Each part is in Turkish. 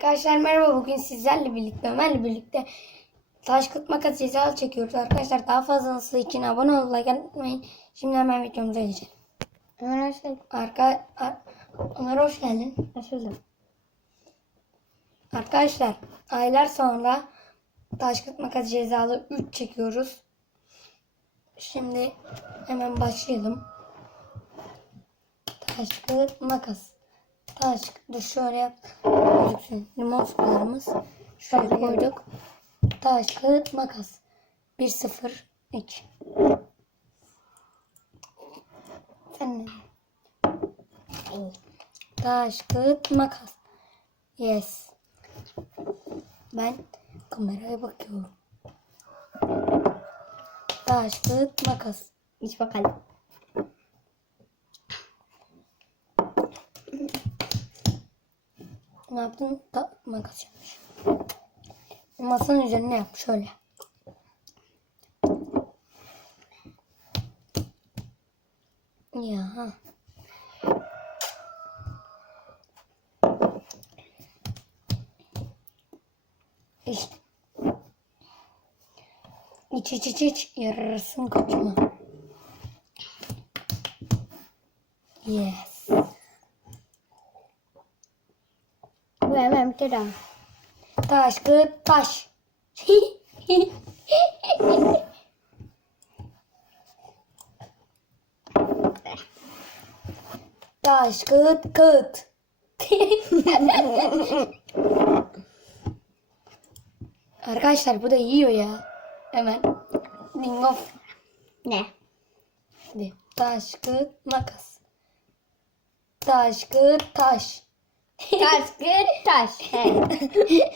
Arkadaşlar merhaba bugün sizlerle birlikte Ömer'le birlikte taş kıt makas cezalı çekiyoruz. Arkadaşlar daha fazlası için abone olmayı like unutmayın. Şimdi hemen videomuza geçelim. Ömer hoş geldin. Arka, ar, Ömer hoş geldin. Hoş buldum. Arkadaşlar aylar sonra taş kıt makas cezalı 3 çekiyoruz. Şimdi hemen başlayalım. Taş kıt makas. Taş dur şöyle yap. Gözüksün. Limon sularımız. Şöyle koyduk. Taş kıt makas. 1 0 3. Sen ne? Taş kıt makas. Yes. Ben kameraya bakıyorum. Taş, kağıt, makas. İç bakalım. Ne yaptın? Ta makas yapmış. Masanın üzerine yap şöyle. Ya. İşte. İç iç iç iç. Yararısın kaçma. Yes. Hemen bitir ama. Taş, kağıt, taş. taş, kağıt, kağıt. Arkadaşlar bu da yiyor ya. Hemen. Dingo. Ne? Taş, kağıt, makas. Taş, kağıt, taş. Taş kır taş. He.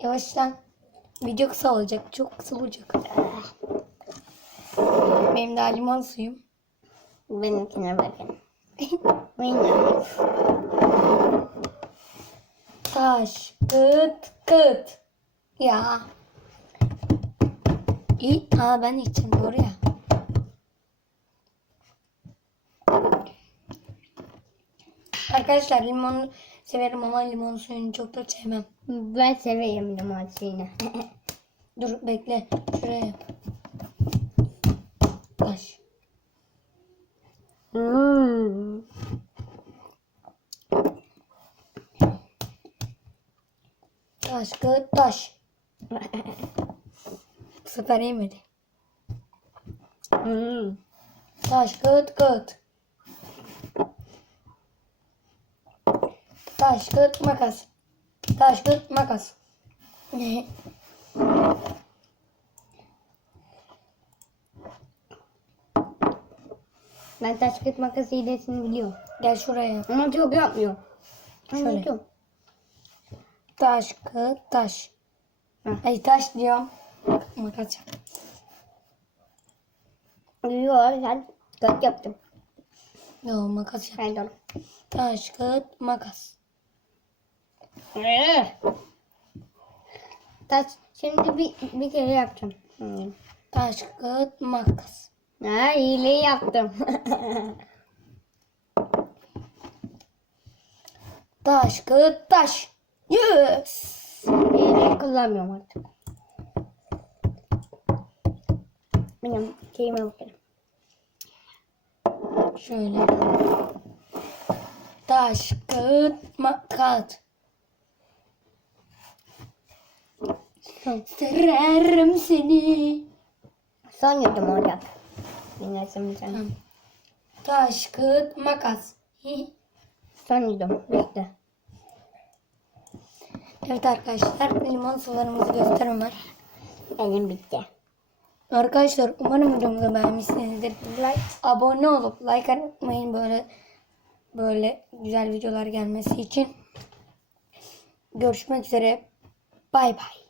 Yavaşlan. Video kısa olacak. Çok kısa olacak. Benim daha limon suyum. Benimkine bakın. Benim. Taş, kıt, kıt. Ya. İyi. Aa ben içeceğim doğru ya. Arkadaşlar limonu severim ama limon suyunu çok da sevmem. Ben seveyim limon suyunu. Dur bekle. Şuraya yap. Taş. hmm. Taş, kıt, taş. Bu sefer yemedi. hmm. Taş, kağıt, kağıt. Taş, kağıt, makas. Taş, kağıt, makas. Ben taş kır makas hilesini biliyorum. Gel şuraya. Ama çok yapmıyor. Şöyle. yapıyorum. Taş, kağıt, taş. Hı. Ay taş diyorum. Makas yap. Yok sen dört yaptım. Yo makas yap. Pardon. Taş, kağıt, makas. Taş şimdi bir, bir kere yapacağım. Hmm. Taş, kağıt, makas. Ha hile yaptım. Taş, kağıt, taş. Yes. hile kullanmıyorum artık. Benim şeyime bakalım. Şöyle. Taş, kağıt, makas. Sererim seni. Son yudum olacak. Dinlersin bir tane. Taş, kağıt, makas. Son yudum. Bekle. Evet arkadaşlar limon sularımızı göster Ömer. Benim bitti. Arkadaşlar umarım videomuzu beğenmişsinizdir. Like, abone olup like atmayın böyle böyle güzel videolar gelmesi için. Görüşmek üzere. Bay bay.